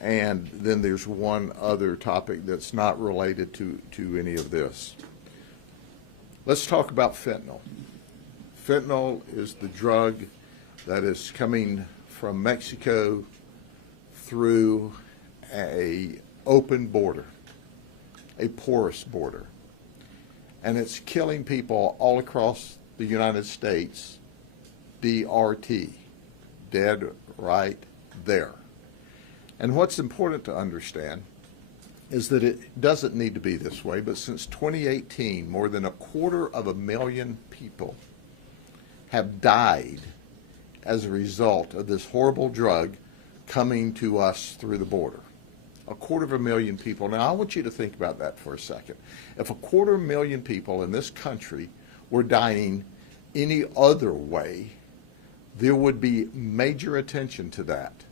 And then there's one other topic that's not related to any of this. Let's talk about fentanyl. Fentanyl is the drug that is coming from Mexico through an open border, a porous border. And it's killing people all across the United States, DRT, dead right there. And what's important to understand is that it doesn't need to be this way, but since 2018, more than 250,000 people have died as a result of this horrible drug coming to us through the border. 250,000 people. Now, I want you to think about that for a second. If 250,000 people in this country were dying any other way, there would be major attention to that.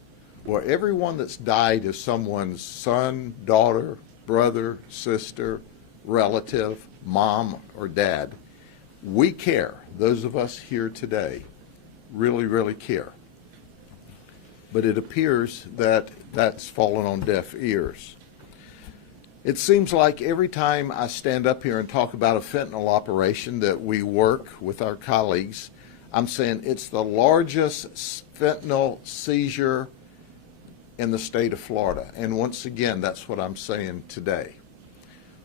Well, everyone that's died is someone's son, daughter, brother, sister, relative, mom, or dad. We care. Those of us here today really, really care. But it appears that that's fallen on deaf ears. It seems like every time I stand up here and talk about a fentanyl operation that we work with our colleagues, I'm saying it's the largest fentanyl seizure in the state of Florida. And once again, that's what I'm saying today.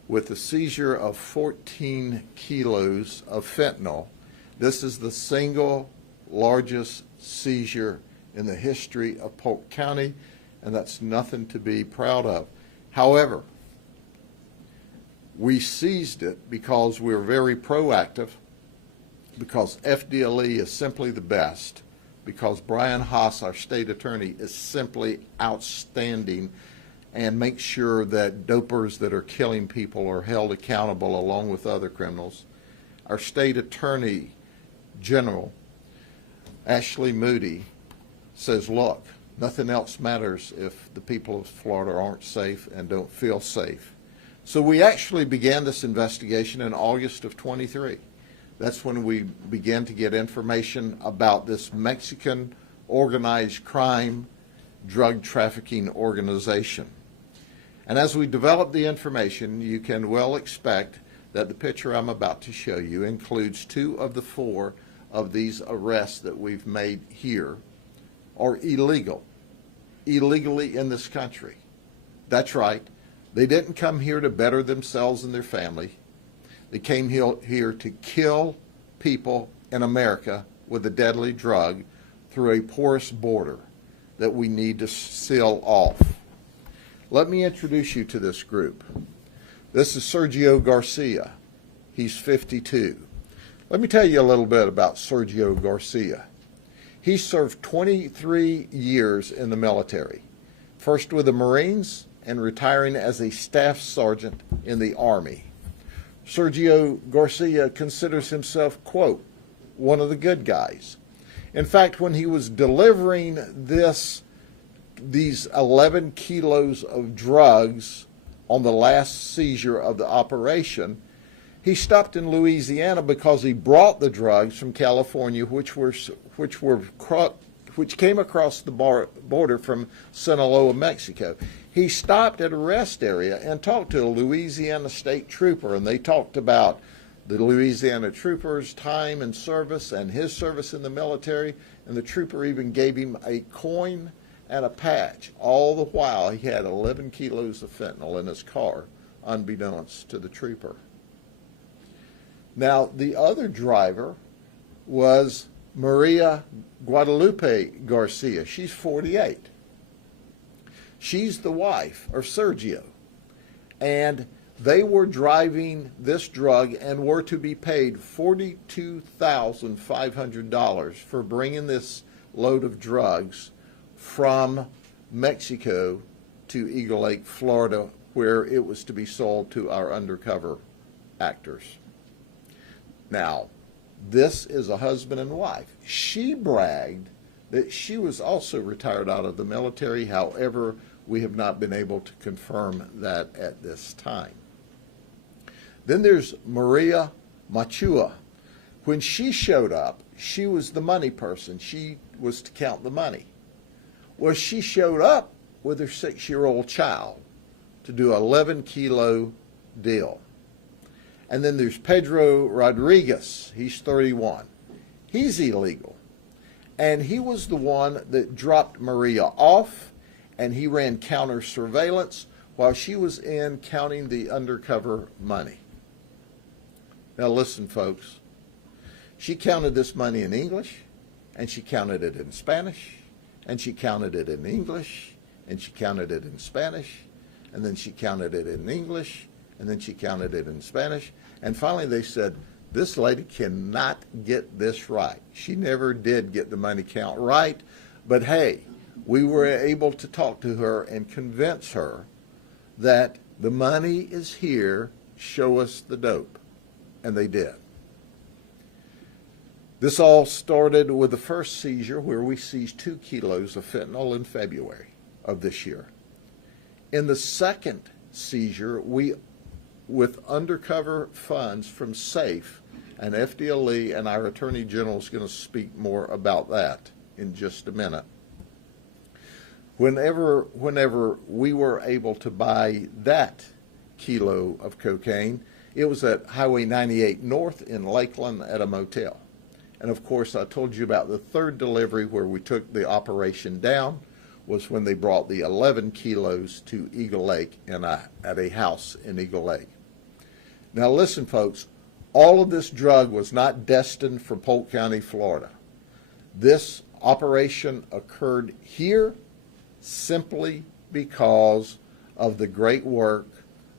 With the seizure of 14 kilos of fentanyl, this is the single largest seizure in the history of Polk County, and that's nothing to be proud of. However, we seized it because we're very proactive, because FDLE is simply the best, because Brian Haas, our state attorney, is simply outstanding and makes sure that dopers that are killing people are held accountable along with other criminals. Our state attorney general, Ashley Moody, says, look, nothing else matters if the people of Florida aren't safe and don't feel safe. So we actually began this investigation in August of 23. That's when we began to get information about this Mexican organized crime drug trafficking organization. And as we develop the information, you can well expect that the picture I'm about to show you includes 2 of the 4 of these arrests that we've made here are illegal, illegally in this country. That's right. They didn't come here to better themselves and their family. They came here to kill people in America with a deadly drug through a porous border that we need to seal off. Let me introduce you to this group. This is Sergio Garcia. He's 52. Let me tell you a little bit about Sergio Garcia. He served 23 years in the military, first with the Marines and retiring as a staff sergeant in the Army. Sergio Garcia considers himself, quote, one of the good guys. In fact, when he was delivering these 11 kilos of drugs on the last seizure of the operation, he stopped in Louisiana because he brought the drugs from California, which came across the border from Sinaloa, Mexico. He stopped at a rest area and talked to a Louisiana state trooper, and they talked about the Louisiana trooper's time and service and his service in the military, and the trooper even gave him a coin and a patch. All the while, he had 11 kilos of fentanyl in his car, unbeknownst to the trooper. Now, the other driver was Maria Guadalupe Garcia. She's 48. She's the wife of Sergio. And they were driving this drug and were to be paid $42,500 for bringing this load of drugs from Mexico to Eagle Lake, Florida, where it was to be sold to our undercover actors. Now, this is a husband and wife. She bragged that she was also retired out of the military. However, we have not been able to confirm that at this time. Then there's Maria Machua. When she showed up, she was the money person. She was to count the money. Well, she showed up with her 6-year-old child to do an 11-kilo deal. And then there's Pedro Rodriguez. He's 31. He's illegal. And he was the one that dropped Maria off, and he ran counter surveillance while she was in counting the undercover money. Now listen, folks. She counted this money in English, and she counted it in Spanish, and she counted it in English, and she counted it in Spanish, and then she counted it in English, and then she counted it in Spanish. And finally they said, this lady cannot get this right. She never did get the money count right, but hey, we were able to talk to her and convince her that the money is here, show us the dope. And they did. This all started with the first seizure where we seized 2 kilos of fentanyl in February of this year. In the second seizure, we, with undercover funds from SAFE, and FDLE and our Attorney General is going to speak more about that in just a minute. Whenever we were able to buy that kilo of cocaine, it was at Highway 98 North in Lakeland at a motel. And of course, I told you about the third delivery where we took the operation down was when they brought the 11 kilos to Eagle Lake at a house in Eagle Lake. Now listen, folks, all of this drug was not destined for Polk County, Florida. This operation occurred here simply because of the great work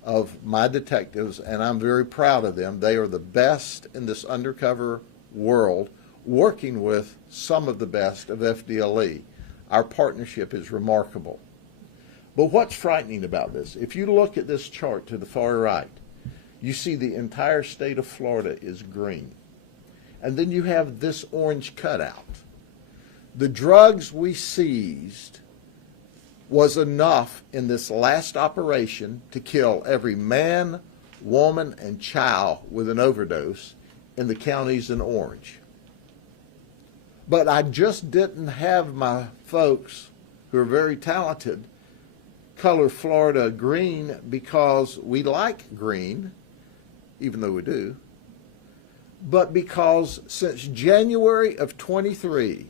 of my detectives, and I'm very proud of them. They are the best in this undercover world, working with some of the best of FDLE. Our partnership is remarkable. But what's frightening about this? If you look at this chart to the far right, you see the entire state of Florida is green. And then you have this orange cutout. The drugs we seized was enough in this last operation to kill every man, woman, and child with an overdose in the counties in orange. But I just didn't have my folks, who are very talented, color Florida green because we like green, even though we do, but because since January of 23,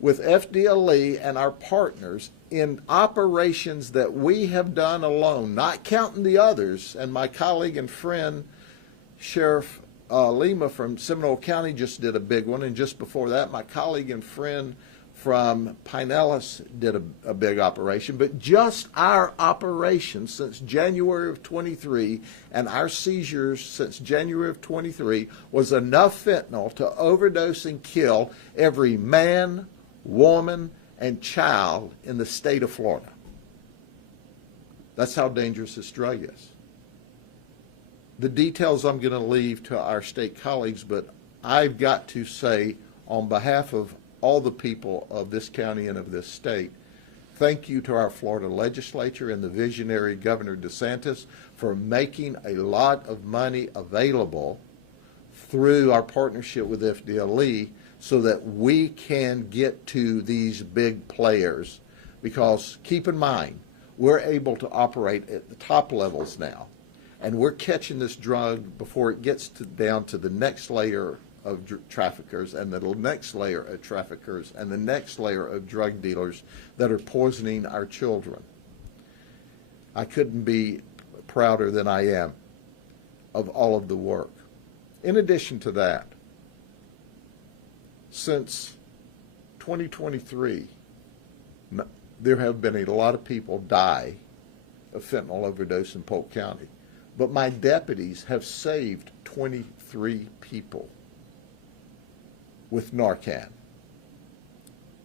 with FDLE and our partners in operations that we have done alone, not counting the others, and my colleague and friend, Sheriff Lima from Seminole County just did a big one, and just before that, my colleague and friend from Pinellas did a big operation. But just our operations since January of 23 and our seizures since January of 23 was enough fentanyl to overdose and kill every man, woman, and child in the state of Florida. That's how dangerous this drug is. The details I'm going to leave to our state colleagues, but I've got to say on behalf of all the people of this county and of this state, thank you to our Florida legislature and the visionary Governor DeSantis for making a lot of money available through our partnership with FDLE so that we can get to these big players. Because keep in mind, we're able to operate at the top levels now, and we're catching this drug before it gets down to the next layer of traffickers and the next layer of traffickers and the next layer of drug dealers that are poisoning our children. I couldn't be prouder than I am of all of the work. In addition to that, since 2023, there have been a lot of people die of fentanyl overdose in Polk County, but my deputies have saved 23 people with Narcan.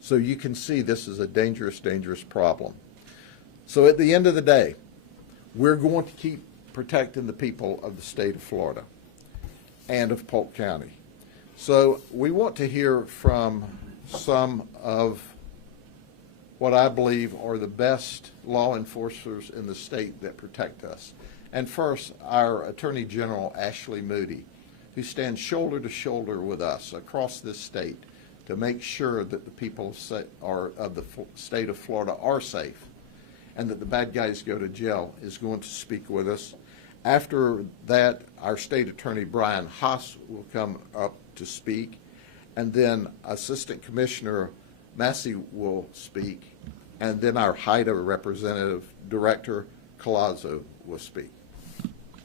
So you can see this is a dangerous, dangerous problem. So at the end of the day, we're going to keep protecting the people of the state of Florida and of Polk County. So we want to hear from some of what I believe are the best law enforcers in the state that protect us. And first, our Attorney General, Ashley Moody, who stands shoulder to shoulder with us across this state to make sure that the people of the state of Florida are safe. and that the bad guys go to jail, is going to speak with us. After that, our State Attorney Brian Haas will come up to speak, and then Assistant Commissioner Massey will speak, and then our HIDA representative, Director Collazo, will speak.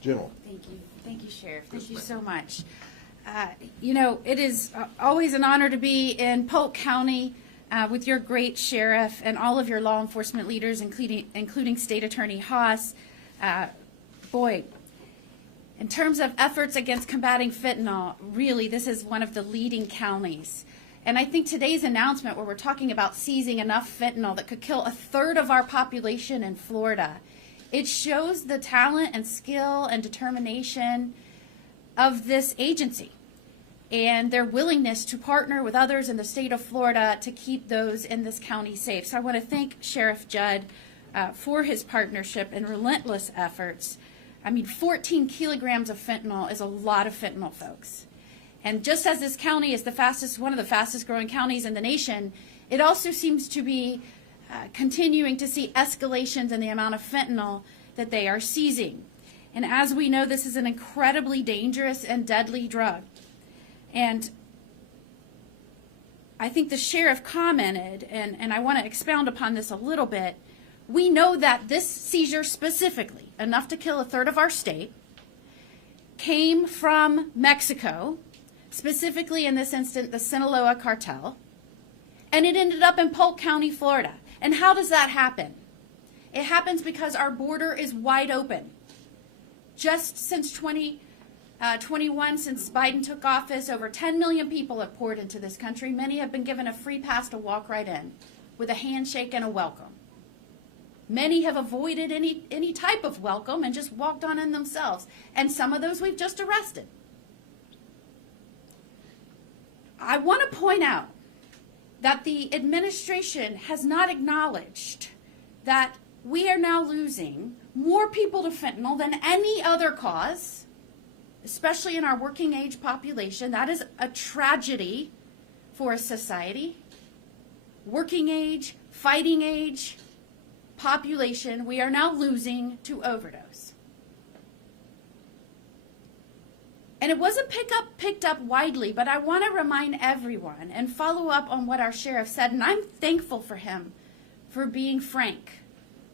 Gentlemen. Thank you. Thank you, Sheriff. Thank you so much. You know, it is always an honor to be in Polk County with your great sheriff and all of your law enforcement leaders, including State Attorney Haas. Boy, in terms of efforts against combating fentanyl, really, this is one of the leading counties. And I think today's announcement, where we're talking about seizing enough fentanyl that could kill a third of our population in Florida, it shows the talent and skill and determination of this agency and their willingness to partner with others in the state of Florida to keep those in this county safe. So I want to thank Sheriff Judd for his partnership and relentless efforts. I mean, 14 kilograms of fentanyl is a lot of fentanyl, folks. And just as this county is one of the fastest growing counties in the nation, it also seems to be continuing to see escalations in the amount of fentanyl that they are seizing. And as we know, this is an incredibly dangerous and deadly drug. And I think the sheriff commented, and I want to expound upon this a little bit. We know that this seizure specifically, enough to kill a third of our state, came from Mexico, specifically in this instance, the Sinaloa cartel, and it ended up in Polk County, Florida. And how does that happen? It happens because our border is wide open. Just since 2021, since Biden took office, over 10 million people have poured into this country. Many have been given a free pass to walk right in with a handshake and a welcome. Many have avoided any type of welcome and just walked on in themselves. And some of those we've just arrested. I want to point out that the administration has not acknowledged that we are now losing more people to fentanyl than any other cause, especially in our working age population. That is a tragedy for a society. Working age, fighting age population, we are now losing to overdose. And it wasn't picked up widely, but I want to remind everyone and follow up on what our sheriff said, and I'm thankful for him for being frank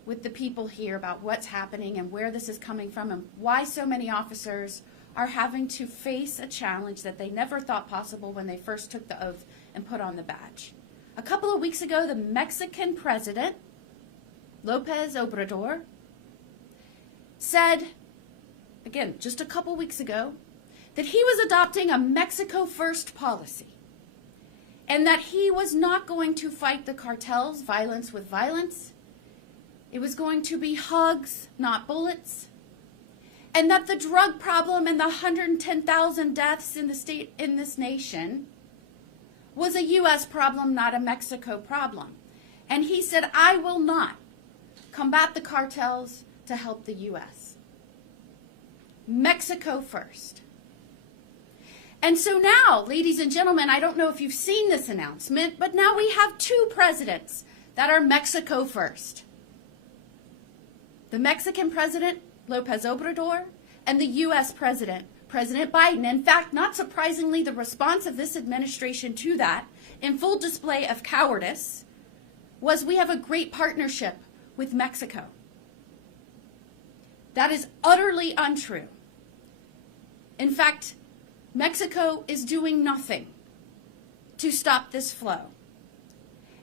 with the people here about what's happening and where this is coming from and why so many officers are having to face a challenge that they never thought possible when they first took the oath and put on the badge. A couple of weeks ago, the Mexican president, Lopez Obrador, said, again, just a couple weeks ago, that he was adopting a Mexico First policy and that he was not going to fight the cartels, violence with violence. It was going to be hugs, not bullets. And that the drug problem and the 110,000 deaths in this nation was a U.S. problem, not a Mexico problem. And he said, I will not combat the cartels to help the U.S. Mexico first. And so now, ladies and gentlemen, I don't know if you've seen this announcement, but now we have two presidents that are Mexico first. The Mexican president, Lopez Obrador, and the U.S. president, President Biden. In fact, not surprisingly, the response of this administration to that, in full display of cowardice, was we have a great partnership with Mexico. That is utterly untrue. In fact, Mexico is doing nothing to stop this flow.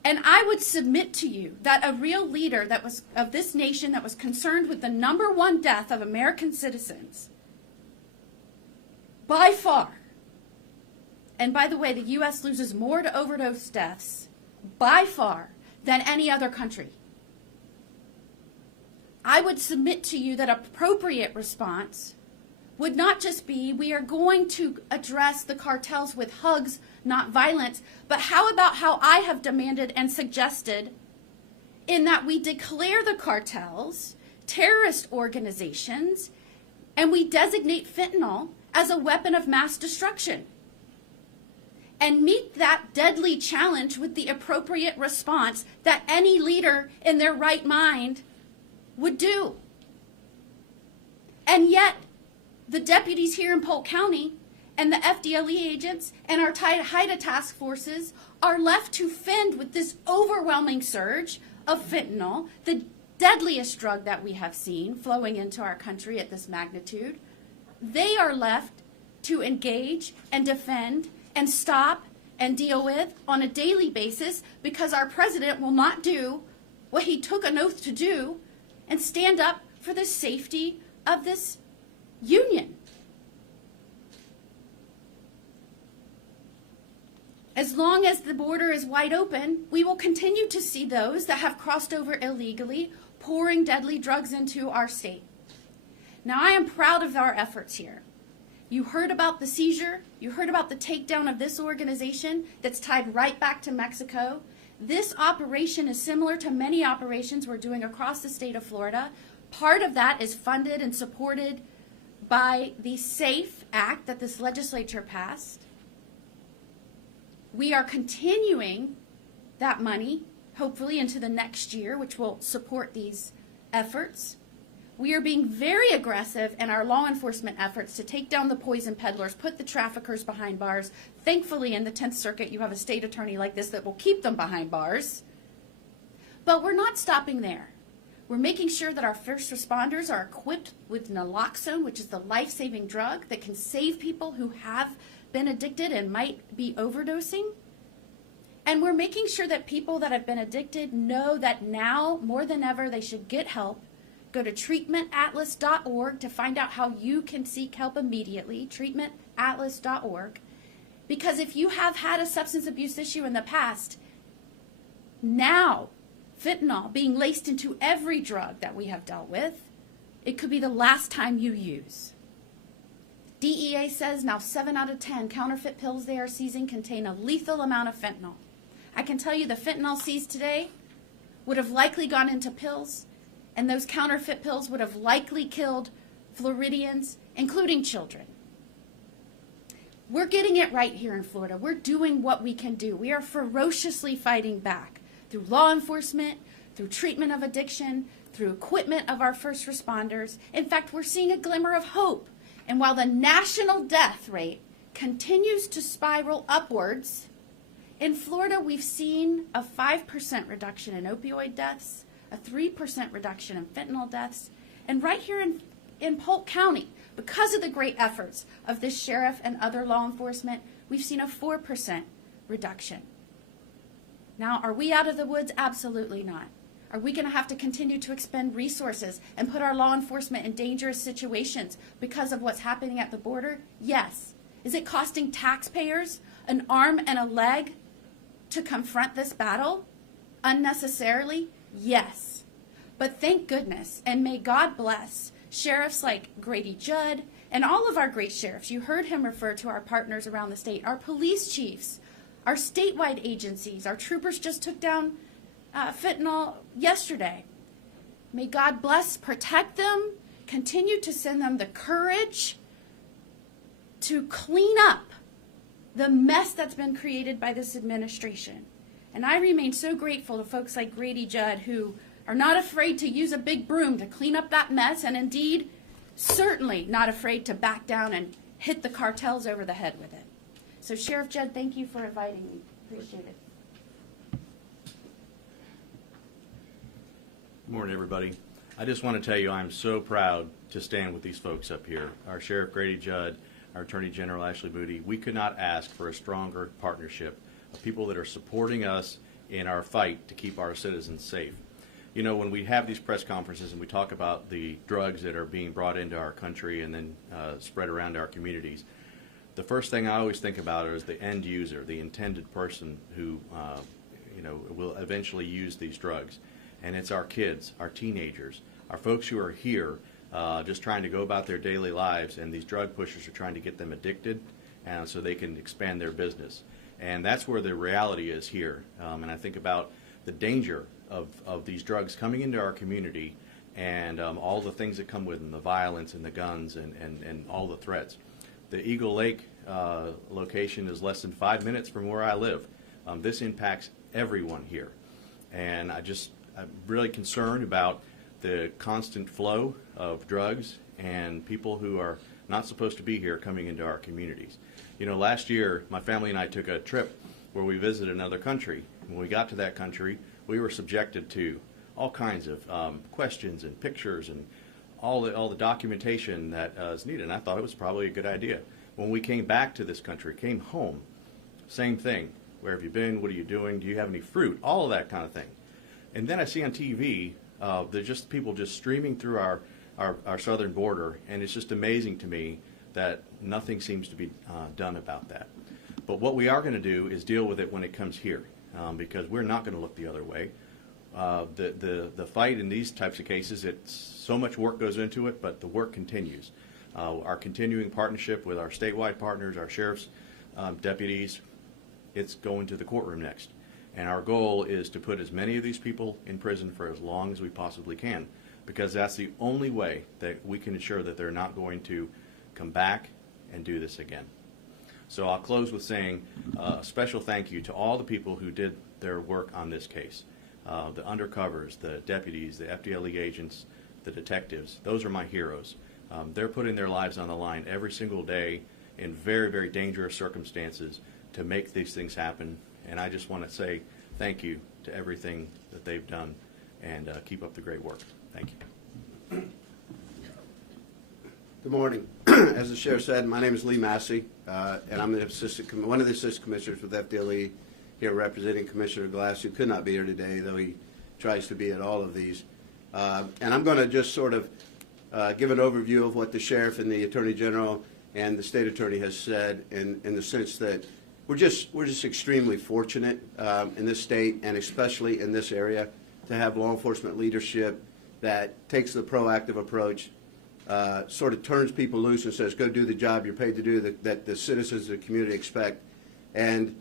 And I would submit to you that a real leader of this nation that was concerned with the #1 death of American citizens, by far, and by the way, the U.S. loses more to overdose deaths by far than any other country. I would submit to you that appropriate response would not just be, we are going to address the cartels with hugs, not violence, but how about how I have demanded and suggested in that we declare the cartels terrorist organizations and we designate fentanyl as a weapon of mass destruction and meet that deadly challenge with the appropriate response that any leader in their right mind would do. And yet, the deputies here in Polk County and the FDLE agents and our HIDTA task forces are left to fend with this overwhelming surge of fentanyl, the deadliest drug that we have seen flowing into our country at this magnitude. They are left to engage and defend and stop and deal with on a daily basis because our president will not do what he took an oath to do and stand up for the safety of this union. As long as the border is wide open, we will continue to see those that have crossed over illegally pouring deadly drugs into our state. Now, I am proud of our efforts here. You heard about the seizure. You heard about the takedown of this organization that's tied right back to Mexico. This operation is similar to many operations we're doing across the state of Florida. Part of that is funded and supported by the SAFE Act that this legislature passed. We are continuing that money, hopefully into the next year, which will support these efforts. We are being very aggressive in our law enforcement efforts to take down the poison peddlers, put the traffickers behind bars. Thankfully, in the 10th Circuit, you have a state attorney like this that will keep them behind bars. But we're not stopping there. We're making sure that our first responders are equipped with naloxone, which is the life-saving drug that can save people who have been addicted and might be overdosing. And we're making sure that people that have been addicted know that now, more than ever, they should get help. Go to treatmentatlas.org to find out how you can seek help immediately, treatmentatlas.org. Because if you have had a substance abuse issue in the past, now, fentanyl being laced into every drug that we have dealt with, it could be the last time you use. DEA says now 7 out of 10 counterfeit pills they are seizing contain a lethal amount of fentanyl. I can tell you the fentanyl seized today would have likely gone into pills, and those counterfeit pills would have likely killed Floridians, including children. We're getting it right here in Florida. We're doing what we can do. We are ferociously fighting back through law enforcement, through treatment of addiction, through equipment of our first responders. In fact, we're seeing a glimmer of hope. And while the national death rate continues to spiral upwards, in Florida we've seen a 5% reduction in opioid deaths, a 3% reduction in fentanyl deaths, and right here in Polk County, because of the great efforts of this sheriff and other law enforcement, we've seen a 4% reduction. Now, are we out of the woods? Absolutely not. Are we going to have to continue to expend resources and put our law enforcement in dangerous situations because of what's happening at the border? Yes. Is it costing taxpayers an arm and a leg to confront this battle unnecessarily? Yes. But thank goodness, and may God bless sheriffs like Grady Judd and all of our great sheriffs. You heard him refer to our partners around the state, our police chiefs, our statewide agencies. Our troopers just took down fentanyl yesterday. May God bless, protect them, continue to send them the courage to clean up the mess that's been created by this administration. And I remain so grateful to folks like Grady Judd who are not afraid to use a big broom to clean up that mess, and indeed, certainly not afraid to back down and hit the cartels over the head with it. So Sheriff Judd, thank you for inviting me. Appreciate it. Good morning, everybody. I just want to tell you I'm so proud to stand with these folks up here. Our Sheriff Grady Judd, our Attorney General Ashley Moody. We could not ask for a stronger partnership of people that are supporting us in our fight to keep our citizens safe. You know, when we have these press conferences and we talk about the drugs that are being brought into our country and then spread around our communities, the first thing I always think about is the end user, the intended person who will eventually use these drugs. And it's our kids, our teenagers, our folks who are here just trying to go about their daily lives, and these drug pushers are trying to get them addicted and so they can expand their business. And that's where the reality is here. And I think about the danger of these drugs coming into our community and all the things that come with them, the violence and the guns and all the threats. The Eagle Lake location is less than 5 minutes from where I live. This impacts everyone here. And I'm really concerned about the constant flow of drugs and people who are not supposed to be here coming into our communities. You know, last year, my family and I took a trip where we visited another country. When we got to that country, we were subjected to all kinds of questions and pictures and all the documentation that is needed. And I thought it was probably a good idea. When we came back to this country, came home, same thing. Where have you been? What are you doing? Do you have any fruit? All of that kind of thing. And then I see on TV, there's just people just streaming through our southern border, and it's just amazing to me that nothing seems to be done about that. But what we are going to do is deal with it when it comes here, because we're not going to look the other way. The fight in these types of cases, it's so much work goes into it, but the work continues. Our continuing partnership with our statewide partners, our sheriff's deputies, it's going to the courtroom next. And our goal is to put as many of these people in prison for as long as we possibly can, because that's the only way that we can ensure that they're not going to come back and do this again. So I'll close with saying a special thank you to all the people who did their work on this case. The undercovers, the deputies, the FDLE agents, the detectives, those are my heroes. They're putting their lives on the line every single day in very, very dangerous circumstances to make these things happen. And I just want to say thank you to everything that they've done, and keep up the great work. Thank you. Good morning. As the sheriff said, my name is Lee Massey, and I'm one of the assistant commissioners with FDLE here representing Commissioner Glass, who could not be here today, though he tries to be at all of these. And I'm going to just sort of give an overview of what the sheriff and the attorney general and the state attorney has said, in the sense that we're just extremely fortunate in this state, and especially in this area, to have law enforcement leadership that takes the proactive approach, sort of turns people loose and says, go do the job you're paid to do, that the citizens of the community expect. And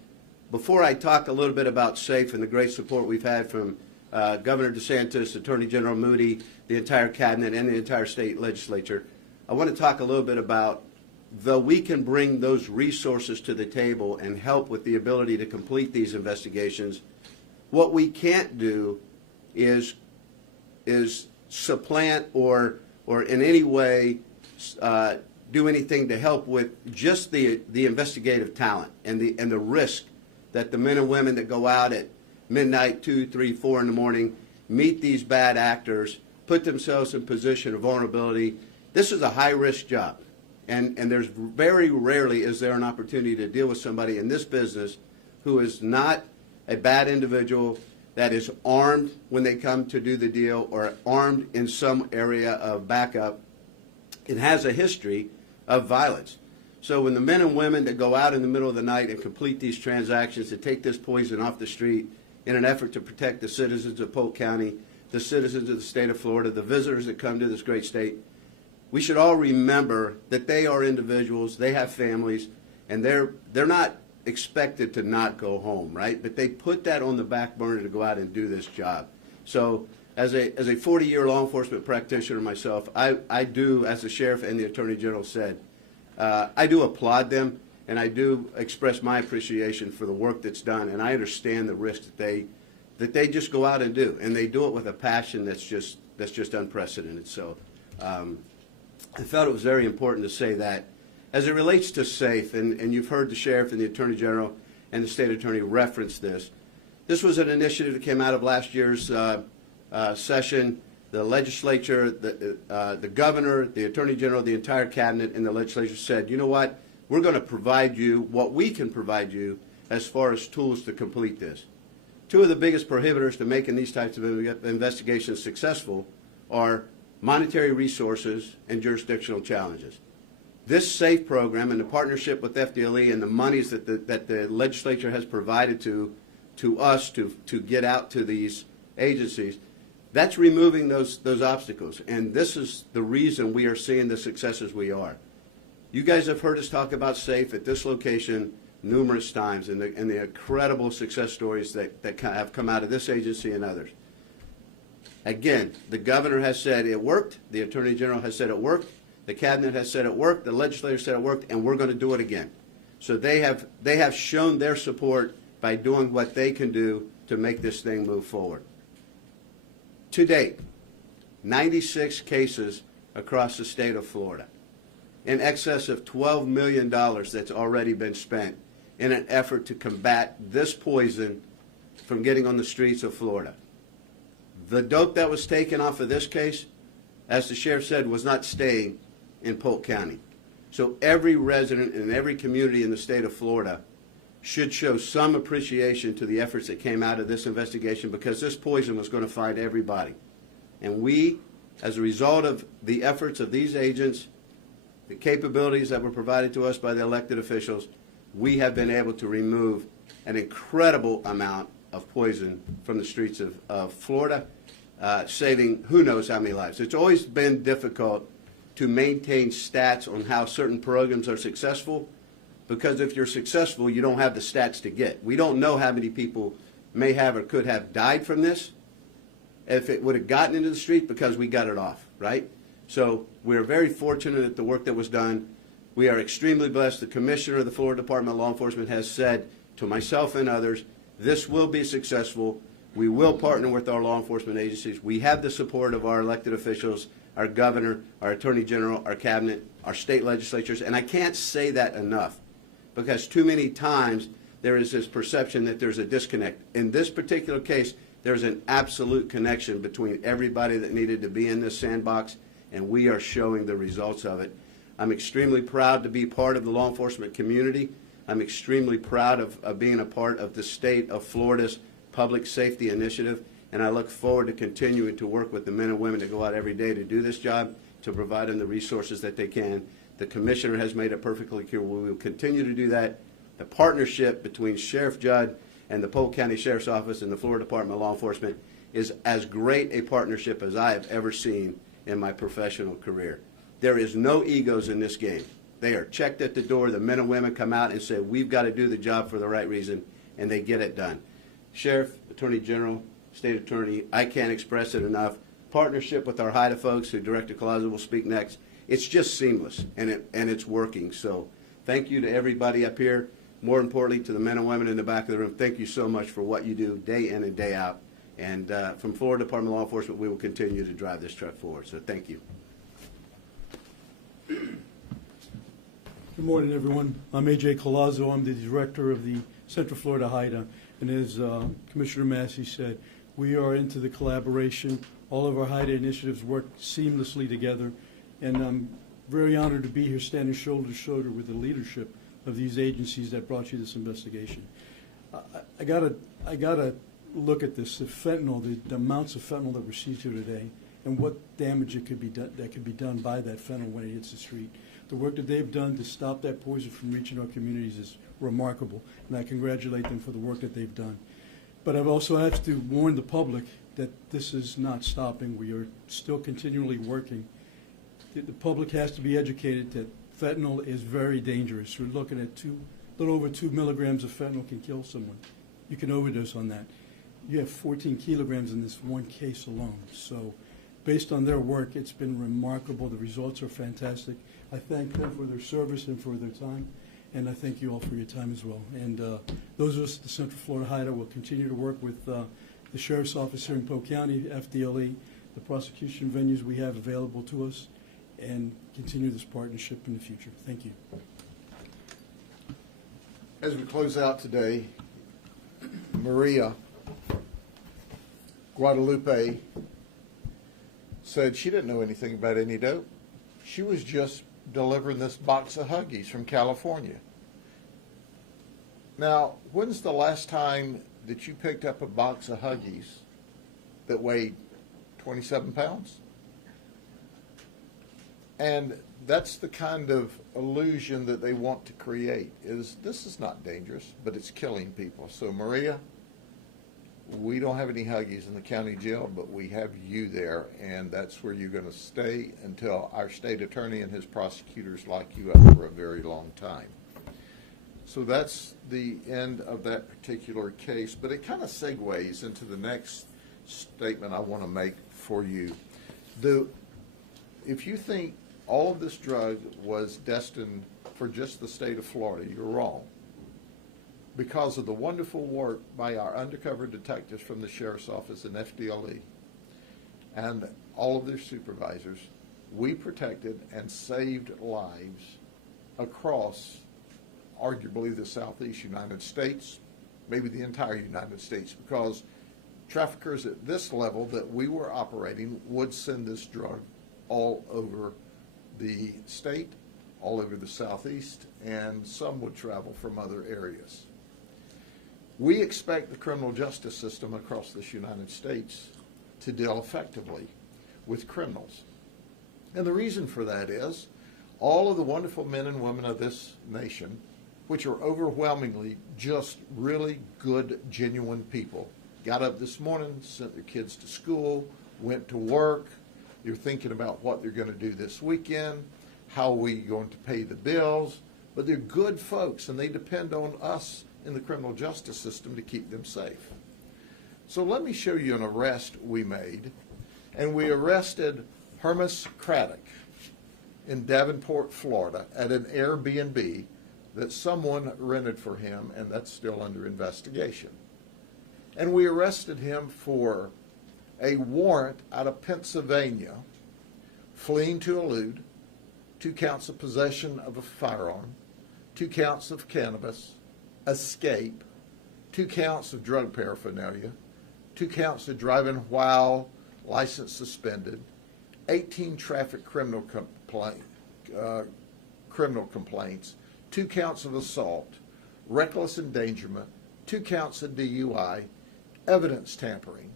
before I talk a little bit about SAFE and the great support we've had from Governor DeSantis, Attorney General Moody, the entire cabinet, and the entire state legislature, I want to talk a little bit about, though we can bring those resources to the table and help with the ability to complete these investigations, what we can't do is supplant or in any way do anything to help with just the investigative talent and the risk that the men and women that go out at midnight, 2, 3, 4 in the morning, meet these bad actors, put themselves in position of vulnerability. This is a high-risk job. And there's very rarely is there an opportunity to deal with somebody in this business who is not a bad individual, that is armed when they come to do the deal, or armed in some area of backup. It has a history of violence. So when the men and women that go out in the middle of the night and complete these transactions to take this poison off the street in an effort to protect the citizens of Polk County, the citizens of the state of Florida, the visitors that come to this great state, we should all remember that they are individuals, they have families, and they're not expected to not go home, right? But they put that on the back burner to go out and do this job. So as a 40-year law enforcement practitioner myself, I do, as the sheriff and the attorney general said, I do applaud them, and I do express my appreciation for the work that's done, and I understand the risk that they just go out and do, and they do it with a passion that's just unprecedented. So I felt it was very important to say that. As it relates to SAFE, and you've heard the sheriff and the attorney general and the state attorney reference this, this was an initiative that came out of last year's session. The legislature, the governor, the attorney general, the entire cabinet, and the legislature said, you know what, we're going to provide you what we can provide you as far as tools to complete this. Two of the biggest prohibitors to making these types of investigations successful are monetary resources and jurisdictional challenges. This SAFE program and the partnership with FDLE and the monies that the legislature has provided to us to get out to these agencies, that's removing those obstacles. And this is the reason we are seeing the successes we are. You guys have heard us talk about SAFE at this location numerous times, and the incredible success stories that have come out of this agency and others. Again, the governor has said it worked, the attorney general has said it worked, the cabinet has said it worked, the legislature said it worked, and we're going to do it again. So they have shown their support by doing what they can do to make this thing move forward. To date, 96 cases across the state of Florida. In excess of $12 million that's already been spent in an effort to combat this poison from getting on the streets of Florida. The dope that was taken off of this case, as the sheriff said, was not staying in Polk County. So every resident in every community in the state of Florida should show some appreciation to the efforts that came out of this investigation, because this poison was going to find everybody. And we, as a result of the efforts of these agents, the capabilities that were provided to us by the elected officials, we have been able to remove an incredible amount of poison from the streets of Florida, saving who knows how many lives. It's always been difficult to maintain stats on how certain programs are successful, because if you're successful, you don't have the stats to get. We don't know how many people may have or could have died from this if it would have gotten into the street, because we got it off, right? So we're very fortunate at the work that was done. We are extremely blessed. The commissioner of the Florida Department of Law Enforcement has said to myself and others, this will be successful. We will partner with our law enforcement agencies. We have the support of our elected officials, our governor, our attorney general, our cabinet, our state legislatures, and I can't say that enough, because too many times there is this perception that there's a disconnect. In this particular case, there's an absolute connection between everybody that needed to be in this sandbox, and we are showing the results of it. I'm extremely proud to be part of the law enforcement community. I'm extremely proud of being a part of the state of Florida's public safety initiative, and I look forward to continuing to work with the men and women that go out every day to do this job, to provide them the resources that they can. The commissioner has made it perfectly clear we will continue to do that. The partnership between Sheriff Judd and the Polk County Sheriff's Office and the Florida Department of Law Enforcement is as great a partnership as I have ever seen in my professional career. There is no egos in this game. They are checked at the door. The men and women come out and say, we've got to do the job for the right reason, and they get it done. Sheriff, Attorney General, State Attorney, I can't express it enough. Partnership with our HIDA folks, who Director Collazo will speak next, it's just seamless, and it's working. So thank you to everybody up here. More importantly, to the men and women in the back of the room, thank you so much for what you do day in and day out. And from Florida Department of Law Enforcement, we will continue to drive this truck forward. So thank you. Good morning, everyone. I'm A.J. Collazo. I'm the director of the Central Florida HIDA. And as Commissioner Massey said, we are into the collaboration. All of our HIDA initiatives work seamlessly together. And I'm very honored to be here standing shoulder to shoulder with the leadership of these agencies that brought you this investigation. I gotta look at this, the fentanyl, the amounts of fentanyl that we're seeing here today, and what damage it could be done, that could be done by that fentanyl when it hits the street. The work that they've done to stop that poison from reaching our communities is remarkable, and I congratulate them for the work that they've done. But I've also had to warn the public that this is not stopping. We are still continually working. The public has to be educated that fentanyl is very dangerous. We're looking at a little over 2 milligrams of fentanyl can kill someone. You can overdose on that. You have 14 kilograms in this one case alone. So based on their work, it's been remarkable. The results are fantastic. I thank them for their service and for their time, and I thank you all for your time as well. And those of us at the Central Florida HIDA will continue to work with the Sheriff's Office here in Polk County, FDLE, the prosecution venues we have available to us, and continue this partnership in the future. Thank you. As we close out today, Maria Guadalupe said she didn't know anything about any dope. She was just delivering this box of Huggies from California. Now, when's the last time that you picked up a box of Huggies that weighed 27 pounds? And that's the kind of illusion that they want to create, is this is not dangerous, but it's killing people. So Maria, we don't have any Huggies in the county jail, but we have you there, and that's where you're going to stay until our state attorney and his prosecutors lock you up for a very long time. So that's the end of that particular case, but it kind of segues into the next statement I want to make for you. If you think all of this drug was destined for just the state of Florida, you're wrong. Because of the wonderful work by our undercover detectives from the Sheriff's Office and FDLE, and all of their supervisors, we protected and saved lives across arguably the southeast United States, maybe the entire United States, because traffickers at this level that we were operating would send this drug all over the state, all over the southeast, and some would travel from other areas. We expect the criminal justice system across this United States to deal effectively with criminals. And the reason for that is all of the wonderful men and women of this nation, which are overwhelmingly just really good, genuine people, got up this morning, sent their kids to school, went to work. They're thinking about what they're going to do this weekend, how are we going to pay the bills. But they're good folks, and they depend on us in the criminal justice system to keep them safe. So let me show you an arrest we made. And we arrested Hermas Craddock in Davenport, Florida, at an Airbnb that someone rented for him, and that's still under investigation. And we arrested him for a warrant out of Pennsylvania, fleeing to elude, 2 counts of possession of a firearm, 2 counts of cannabis, escape, 2 counts of drug paraphernalia, 2 counts of driving while license suspended, 18 traffic criminal complaints, 2 counts of assault, reckless endangerment, 2 counts of DUI, evidence tampering,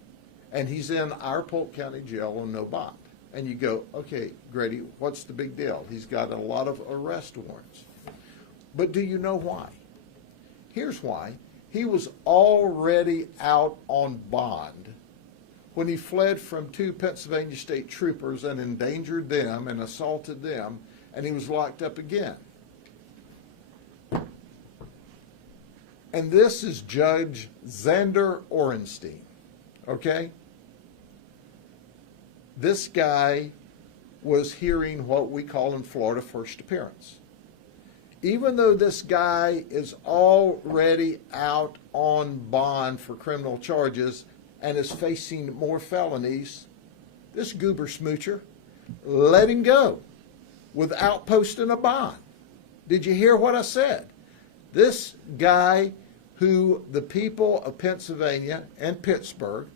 and he's in our Polk County Jail on no bond. And you go, okay, Grady, what's the big deal? He's got a lot of arrest warrants. But do you know why? Here's why. He was already out on bond when he fled from 2 Pennsylvania state troopers and endangered them and assaulted them, and he was locked up again. And this is Judge Zander Orenstein, okay? This guy was hearing what we call in Florida first appearance. Even though this guy is already out on bond for criminal charges and is facing more felonies, this goober smoocher let him go without posting a bond. Did you hear what I said? This guy who the people of Pennsylvania and Pittsburgh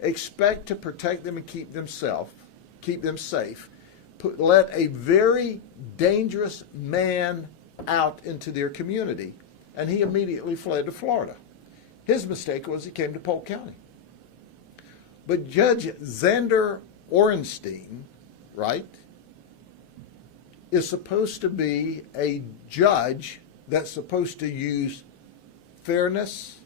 expect to protect them and keep them safe, let a very dangerous man out into their community, and he immediately fled to Florida. His mistake was he came to Polk County. But Judge Zander Orenstein, right, is supposed to be a judge that's supposed to use fairness,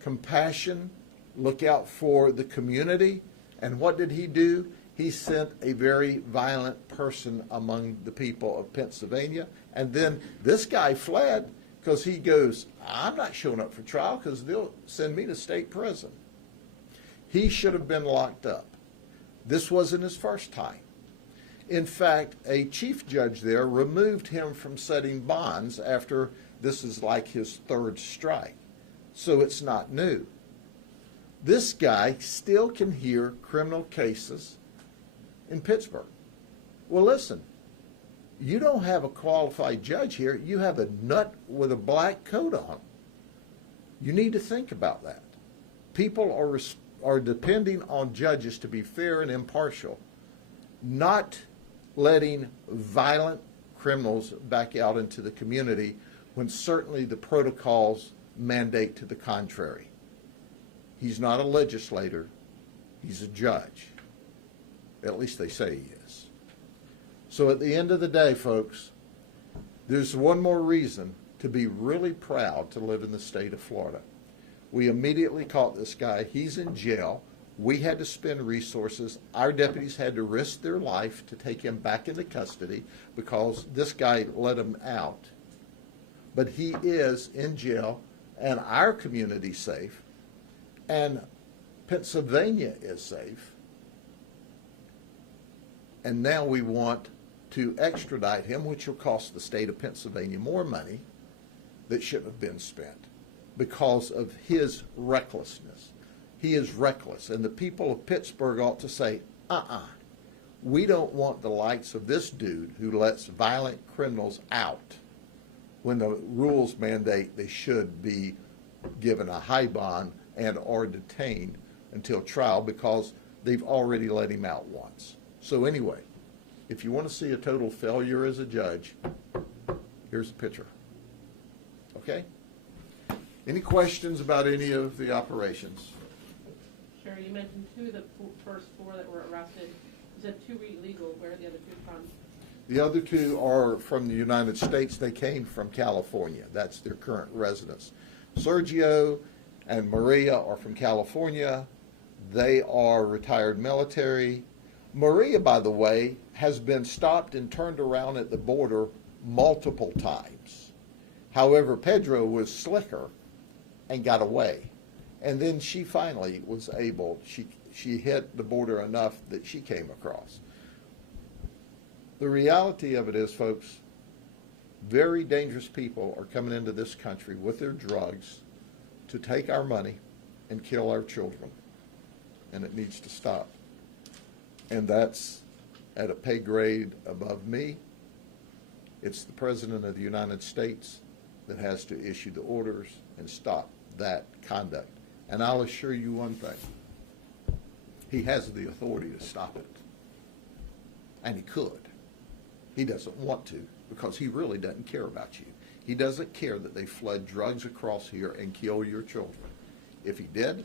compassion, look out for the community. And what did he do? He sent a very violent person among the people of Pennsylvania. And then this guy fled because he goes, I'm not showing up for trial because they'll send me to state prison. He should have been locked up. This wasn't his first time. In fact, a chief judge there removed him from setting bonds after this is like his 3rd strike. So it's not new. This guy still can hear criminal cases in Pittsburgh. Well, listen, you don't have a qualified judge here. You have a nut with a black coat on. You need to think about that. People are depending on judges to be fair and impartial, not letting violent criminals back out into the community when certainly the protocols mandate to the contrary. He's not a legislator, he's a judge. At least they say he is. So at the end of the day, folks, there's one more reason to be really proud to live in the state of Florida. We immediately caught this guy. He's in jail. We had to spend resources. Our deputies had to risk their life to take him back into custody because this guy let him out. But he is in jail, and our community's safe, and Pennsylvania is safe. And now we want to extradite him, which will cost the state of Pennsylvania more money that shouldn't have been spent because of his recklessness. He is reckless, and the people of Pittsburgh ought to say, We don't want the likes of this dude who lets violent criminals out when the rules mandate they should be given a high bond and or detained until trial because they've already let him out once. So anyway, if you want to see a total failure as a judge, here's a picture. Okay? Any questions about any of the operations? Sure, you mentioned two of the first four that were arrested. You said two were illegal. Where are the other two from? The other two are from the United States. They came from California. That's their current residence. Sergio and Maria are from California. They are retired military. Maria, by the way, has been stopped and turned around at the border multiple times. However, Pedro was slicker and got away. And then she finally was able, she hit the border enough that she came across. The reality of it is, folks, very dangerous people are coming into this country with their drugs to take our money and kill our children. And it needs to stop. And that's at a pay grade above me. It's the President of the United States that has to issue the orders and stop that conduct. And I'll assure you one thing. He has the authority to stop it. And he could. He doesn't want to because he really doesn't care about you. He doesn't care that they flood drugs across here and kill your children. If he did,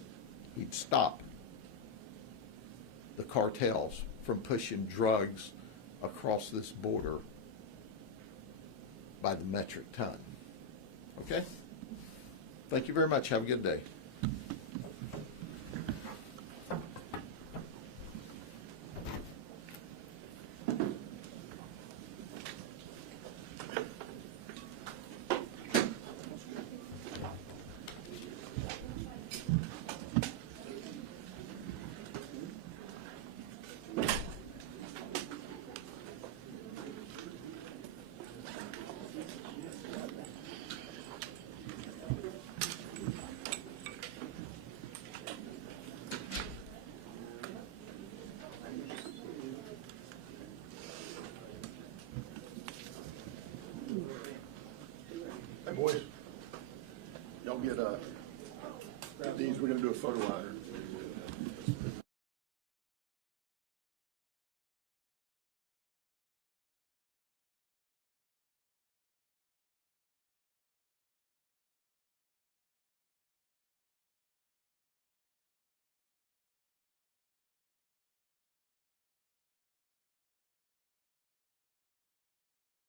he'd stop the cartels from pushing drugs across this border by the metric ton. Okay? Thank you very much. Have a good day. Hey, boys. Y'all get grab these. We're going to do a photo line.